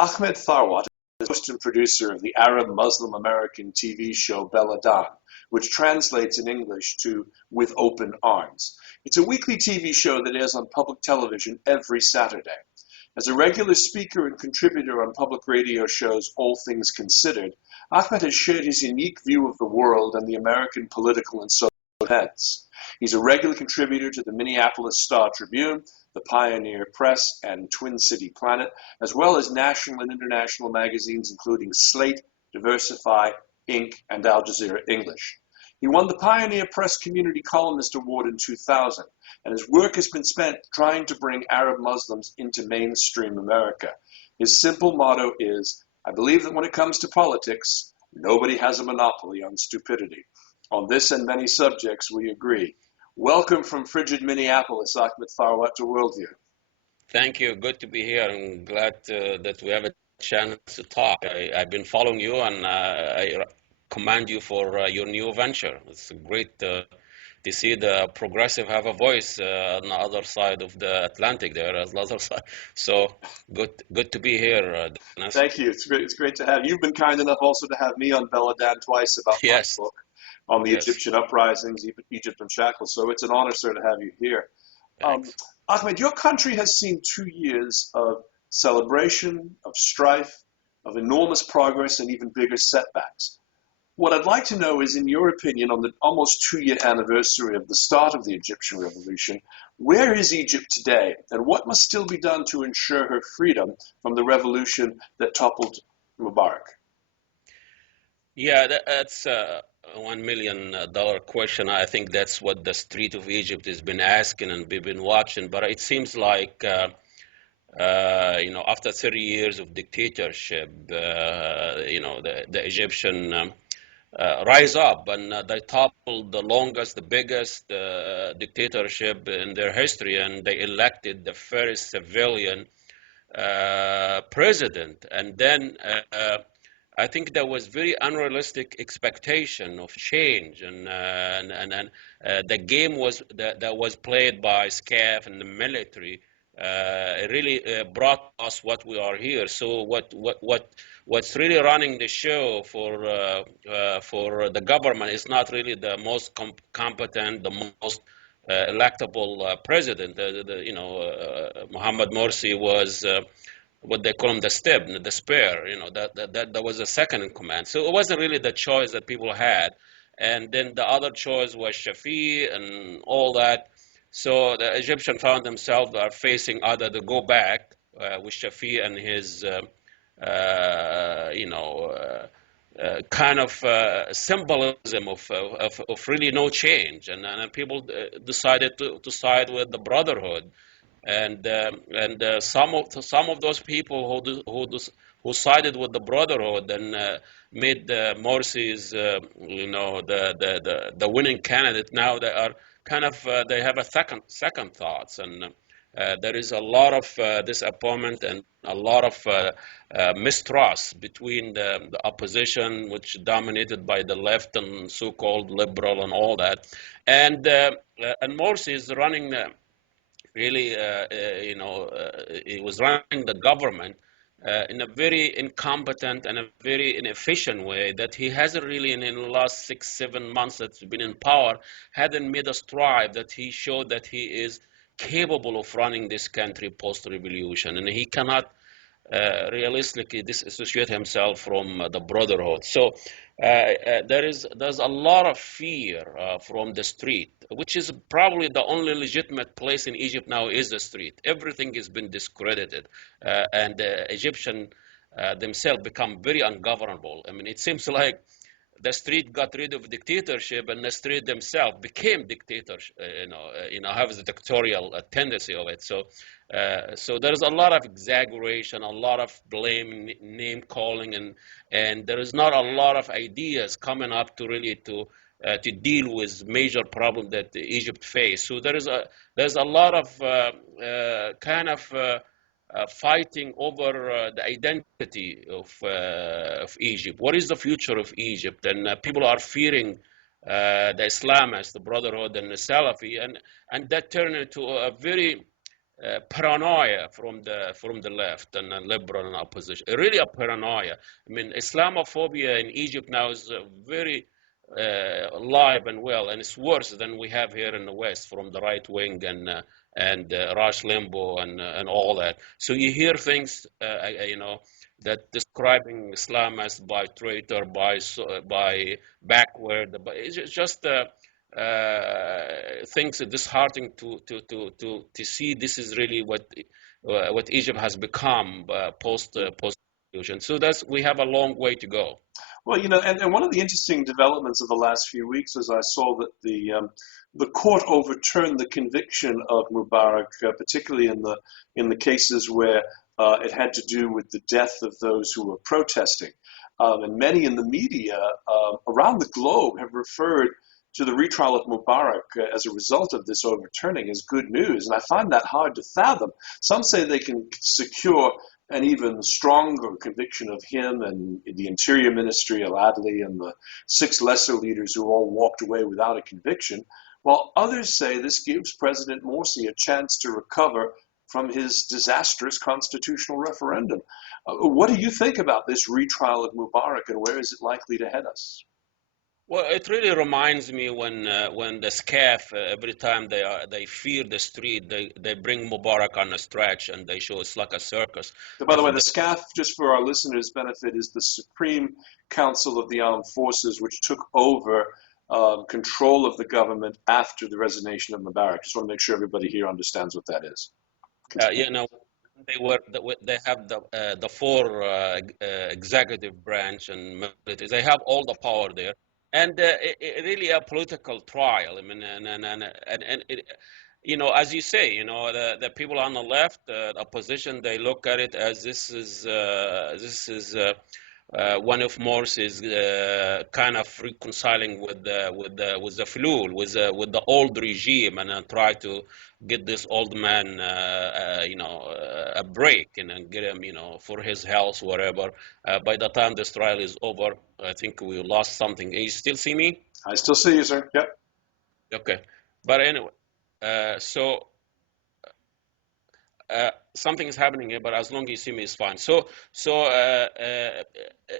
Ahmed Tharwat is host and producer of the Arab Muslim American TV show belAhdan, which translates in English to With Open Arms. It's a weekly TV show that airs on public television every Saturday. As a regular speaker and contributor on public radio shows All Things Considered, Ahmed has shared his unique view of the world and the American political and social events. He's a regular contributor to the Minneapolis Star-Tribune, the Pioneer Press, and Twin City Planet, as well as national and international magazines including Slate, Diversify, Inc., and Al Jazeera English. He won the Pioneer Press Community Columnist Award in 2000, and his work has been spent trying to bring Arab Muslims into mainstream America. His simple motto is, "I believe that when it comes to politics, nobody has a monopoly on stupidity." On this and many subjects, we agree. Welcome from frigid Minneapolis, Ahmed Tharwat, to Worldview. Thank you. Good to be here. I'm glad that we have a chance to talk. I've been following you, and I commend you for your new venture. It's great to see the progressive have a voice on the other side of the Atlantic there, as the other side. So good to be here, Dennis. Thank you. It's great to have you. You've been kind enough also to have me on belAhdan twice about my book on the Egyptian uprisings, Egypt and shackles. So it's an honor, sir, to have you here. Ahmed, your country has seen 2 years of celebration, of strife, of enormous progress, and even bigger setbacks. What I'd like to know is, in your opinion, on the almost 2-year anniversary of the start of the Egyptian revolution, where is Egypt today, and what must still be done to ensure her freedom from the revolution that toppled Mubarak? Yeah, that's a $1 million question. I think that's what the street of Egypt has been asking, and we've been watching. But it seems like, after 30 years of dictatorship, the Egyptian rise up, and they toppled the longest, the biggest dictatorship in their history, and they elected the first civilian president. And then I think there was very unrealistic expectation of change, and the game that was played by SCAF and the military. It really brought us what we are here. So what's really running the show for the government is not really the most competent, the most electable president. Mohammed Morsi was what they call him the spare. That was a second in command. So it wasn't really the choice that people had. And then the other choice was Shafi and all that. So the Egyptian found themselves are facing either to go back with Shafi and his, kind of symbolism of really no change, and people decided to side with the Brotherhood, and some of those people who sided with the Brotherhood and made Morsi's the winning candidate. Now they are kind of they have a second thoughts, and there is a lot of disappointment and a lot of mistrust between the opposition, which dominated by the left and so-called liberal and all that, and Morsi is running really he was running the government in a very incompetent and a very inefficient way, that he hasn't really, in the last 6-7 months that's been in power, hadn't made a stride that he showed that he is capable of running this country post-revolution, and he cannot realistically disassociate himself from the Brotherhood. So there's a lot of fear from the street, which is probably the only legitimate place in Egypt now is the street. Everything has been discredited, and the Egyptian themselves become very ungovernable. I mean, it seems like the street got rid of dictatorship, and the street themselves became dictators. Have the dictatorial tendency of it. So there is a lot of exaggeration, a lot of blame, name calling, and there is not a lot of ideas coming up to really to deal with major problems that Egypt face. So there's a lot of kind of fighting over the identity of Egypt. What is the future of Egypt? And people are fearing the Islamists, the Brotherhood, and the Salafi, and that turned into a very paranoia from the left and liberal and opposition. Really a paranoia. I mean, Islamophobia in Egypt now is very alive and well, and it's worse than we have here in the West from the right wing and Rush Limbaugh and all that. So you hear things, that describing Islam as by traitor, by backward, but it's just things disheartening to see. This is really what Egypt has become post revolution. So that's we have a long way to go. Well, and one of the interesting developments of the last few weeks is I saw that the court overturned the conviction of Mubarak, particularly in the cases where it had to do with the death of those who were protesting. And many in the media around the globe have referred to the retrial of Mubarak as a result of this overturning as good news. And I find that hard to fathom. Some say they can secure an even stronger conviction of him and the Interior Ministry, Al-Adli, and the 6 lesser leaders who all walked away without a conviction, while others say this gives President Morsi a chance to recover from his disastrous constitutional referendum. What do you think about this retrial of Mubarak, and where is it likely to head us? Well, it really reminds me when the SCAF, every time they fear the street, they bring Mubarak on a stretch and they show it's like a circus. So by the way, the SCAF, just for our listeners' benefit, is the Supreme Council of the Armed Forces, which took over control of the government after the resignation of Mubarak. Just want to make sure everybody here understands what that is. They have the 4 executive branch and military. They have all the power there. And really a political trial. I mean, and as you say, the people on the left, the opposition, they look at it as this is one of Morsi's kind of reconciling with the Flul, with the old regime, and try to get this old man, a break and get him, for his health, whatever. By the time this trial is over, I think we lost something. You still see me? I still see you, sir. Yep. Okay. But anyway, so something is happening here, but as long as you see me, it's fine. So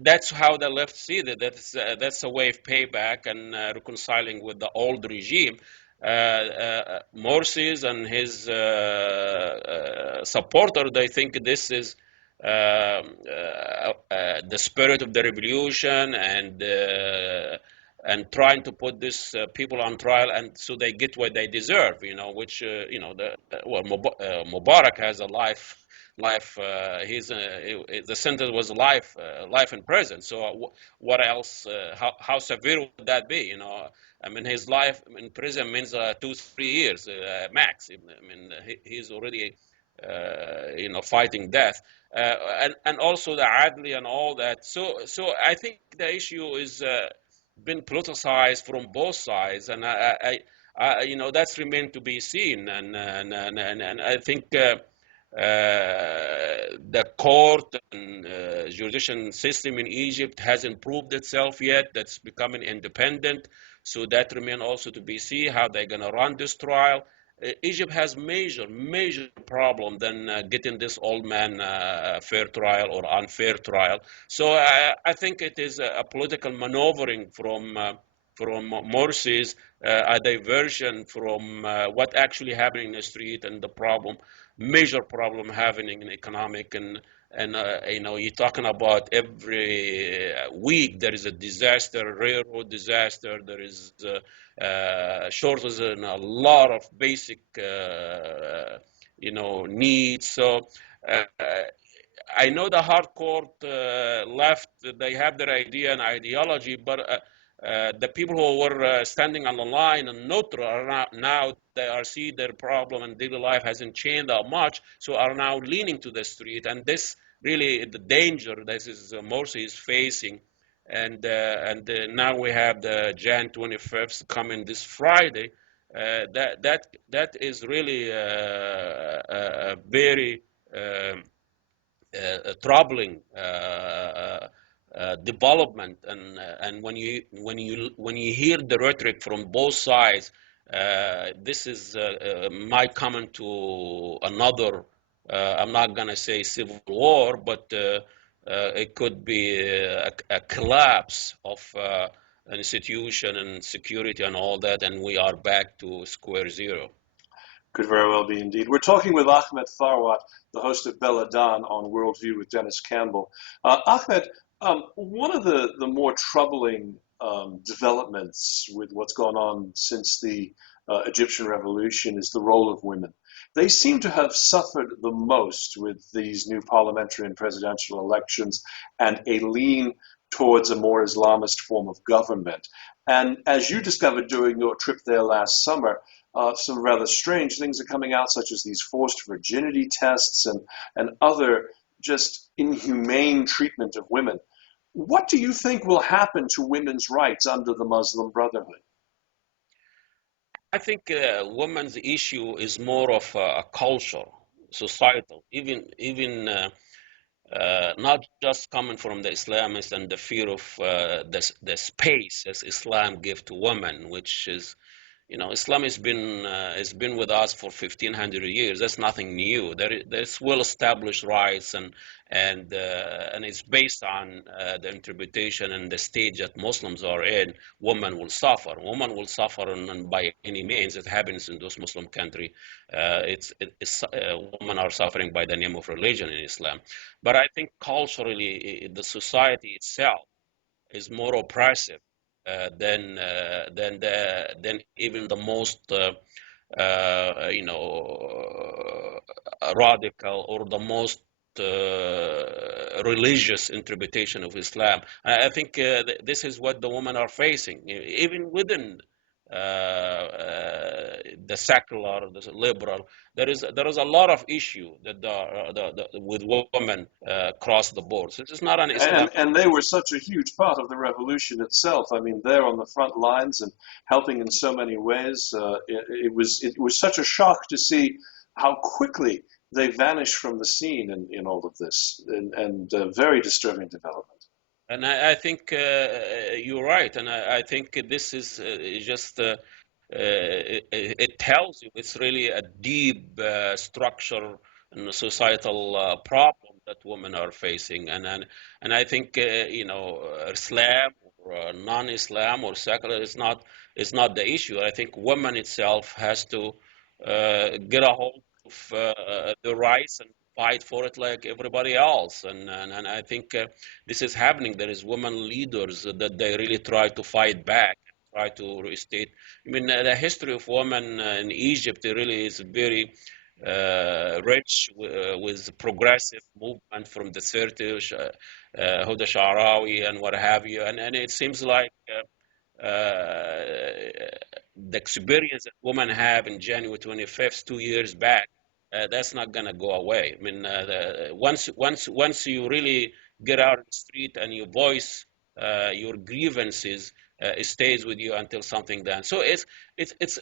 that's how the left see that. That's a way of payback and reconciling with the old regime. Morsi and his supporter, they think this is the spirit of the revolution and trying to put these people on trial, and so they get what they deserve, which Mubarak has a life. The sentence was life in prison. So what else? How severe would that be? I mean, his life in prison means 2-3 years max. I mean, he's already fighting death, and also the Adli and all that. So I think the issue is been politicized from both sides, and that's remained to be seen. And I think the court and judicial system in Egypt hasn't proved itself yet. That's becoming independent. So that remains also to be seen how they're going to run this trial. Egypt has major problem than getting this old man fair trial or unfair trial. So I think it is a political maneuvering from Morsi's, a diversion from what actually happening in the street and the major problem happening in economic and you're talking about every week there is a disaster, railroad disaster, there is shortage in a lot of basic needs. So I know the hardcore left, they have their idea and ideology, but the people who were standing on the line and neutral are now they are see their problem and daily life hasn't changed that much, so are now leaning to the street. And this really the danger this is Morsi is facing. And now we have the Jan 25th coming this Friday. That is really a very troubling development. And when you hear the rhetoric from both sides, This is might come into another, I'm not going to say civil war, but it could be a collapse of an institution and security and all that, and we are back to square zero. Could very well be indeed. We're talking with Ahmed Tharwat, the host of belAhdan on Worldview with Denis Campbell. Ahmed, one of the more troubling developments with what's gone on since the Egyptian revolution is the role of women. They seem to have suffered the most with these new parliamentary and presidential elections and a lean towards a more Islamist form of government. And as you discovered during your trip there last summer, some rather strange things are coming out, such as these forced virginity tests and other just inhumane treatment of women. What do you think will happen to women's rights under the Muslim Brotherhood? I think women's issue is more of a culture, societal, even not just coming from the Islamists and the fear of the space as Islam give to women, which is, Islam has been with us for 1500 years. That's nothing new. There's well-established rights, and it's based on the interpretation and the stage that Muslims are in. Women will suffer. Women will suffer, and by any means it happens in those Muslim country. Women are suffering by the name of religion in Islam. But I think culturally, the society itself is more oppressive than even the most radical or the most religious interpretation of Islam. I think this is what the women are facing, even within the secular, the liberal. There is a lot of issue that with women across the board. So it's not an Islam. And they were such a huge part of the revolution itself. I mean, they're on the front lines and helping in so many ways. It was such a shock to see how quickly they vanished from the scene in all of this, and very disturbing development. And I think you're right, and I think this is just it tells you it's really a deep structure and societal problem that women are facing, and I think Islam or non-Islam or secular is not the issue. I think women itself has to get a hold of the rights and fight for it like everybody else. And I think this is happening. There is women leaders that they really try to fight back, try to restate. I mean, the history of women in Egypt really is very rich with progressive movement from the 30s, Huda Sha'rawi and what have you. And it seems like the experience that women have in January 25th, 2 years back, that's not going to go away. I mean, once you really get out of the street and you voice your grievances, it stays with you until something done. So it's the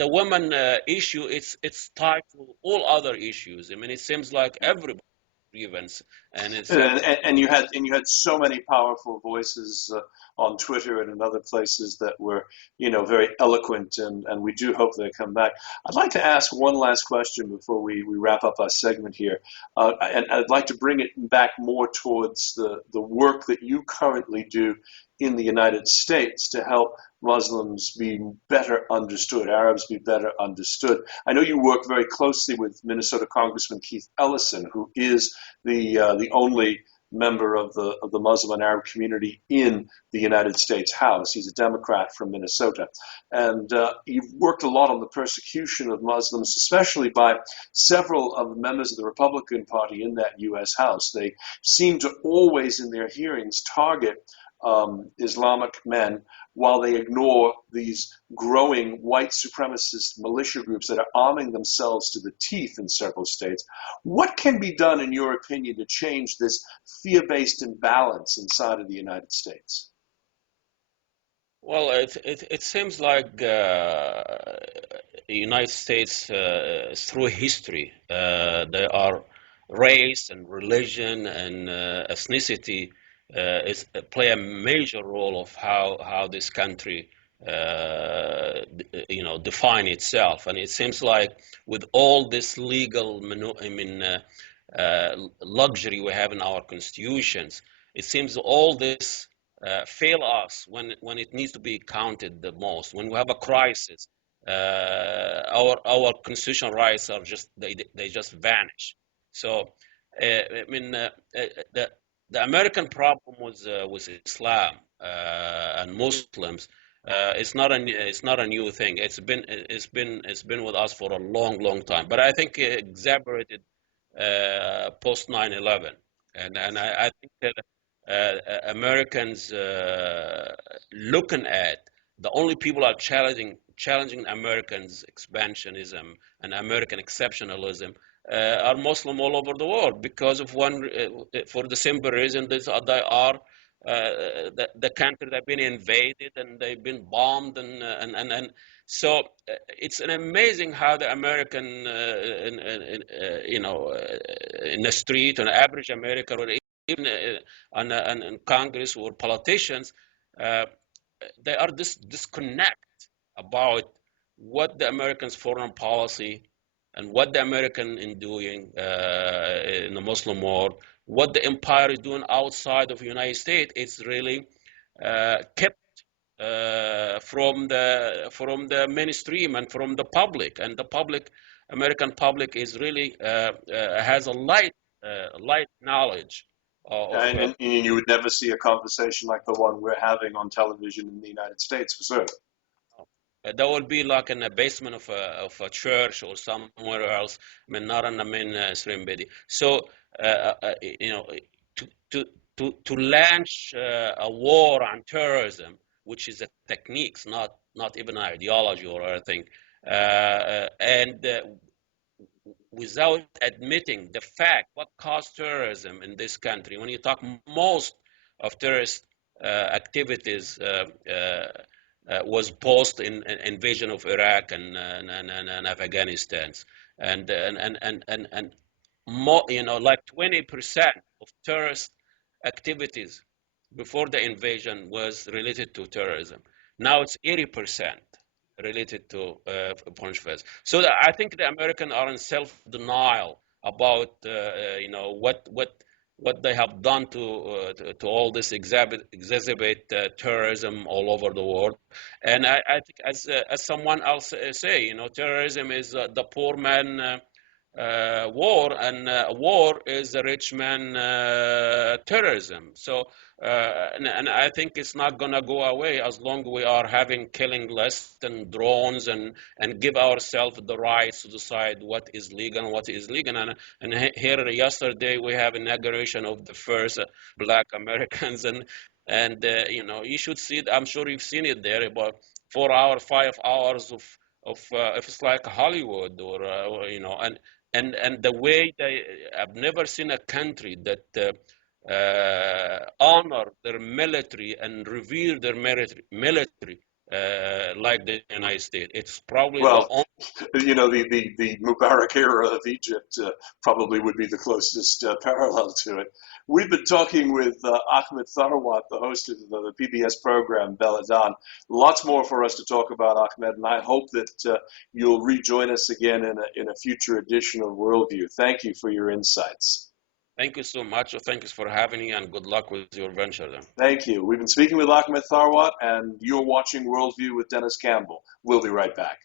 woman issue. It's tied to all other issues. I mean, it seems like everybody grievance, and it's and you had so many powerful voices on Twitter and in other places that were very eloquent, and we do hope they come back. I'd like to ask one last question before we wrap up our segment here, and I'd like to bring it back more towards the work that you currently do in the United States to help Muslims be better understood, Arabs be better understood. I know you work very closely with Minnesota Congressman Keith Ellison, who is the only member of the Muslim and Arab community in the United States House. He's a Democrat from Minnesota. And you've worked a lot on the persecution of Muslims, especially by several of the members of the Republican Party in that U.S. House. They seem to always, in their hearings, target Islamic men while they ignore these growing white supremacist militia groups that are arming themselves to the teeth in several states. What can be done, in your opinion, to change this fear-based imbalance inside of the United States? Well, it seems like the United States, through history, there are race and religion and ethnicity play a major role of how this country define itself. And it seems like with all this legal, luxury we have in our constitutions, it seems all this fail us when it needs to be counted the most. When we have a crisis, our constitutional rights are just they just vanish. So, the American problem was Islam and Muslims. It's not a new thing. It's been with us for a long time. But I think it exaggerated post 9/11, and I think that Americans looking at the only people are challenging Americans' expansionism and American exceptionalism are Muslim all over the world because of for the simple reason that they are the country they've been invaded and they've been bombed and so it's an amazing how the American in the street, an average American, or even in Congress or politicians, they are disconnect about what the Americans' foreign policy and what the American in doing in the Muslim world, what the empire is doing outside of the United States. It's really kept from the mainstream and from the public, and the American public is really has a light knowledge And you would never see a conversation like the one we're having on television in the United States, for certain. that will be like in the basement of a church or somewhere else. I mean, not in the mainstream media. So, to launch a war on terrorism, which is a techniques, not even an ideology or anything, and without admitting the fact what caused terrorism in this country. When you talk, most of terrorist activities was post in invasion of Iraq and Afghanistan, and more, like 20% of terrorist activities before the invasion was related to terrorism. Now it's 80% related to foreign affairs. So I think the Americans are in self-denial about what they have done to all this exacerbate terrorism all over the world. And I think, as someone else say, terrorism is the poor man war, and war is the rich man terrorism. So, and I think it's not going to go away as long as we are having killing lists and drones and give ourselves the rights to decide what is legal and what is legal. And here yesterday we have inauguration of the first Black Americans, and you should see it. I'm sure you've seen it there, about 4 hours, 5 hours of if it's like Hollywood or and the way I've never seen a country that honor their military and revere their military like the United States. It's probably Well, the only. the Mubarak era of Egypt probably would be the closest parallel to it. We've been talking with Ahmed Tharwat, the host of the PBS program belAhdan. Lots more for us to talk about, Ahmed, and I hope that you'll rejoin us again in a future edition of Worldview. Thank you for your insights. Thank you so much. Thank you for having me, and good luck with your venture then. Thank you. We've been speaking with Ahmed Tharwat, and you're watching Worldview with Denis Campbell. We'll be right back.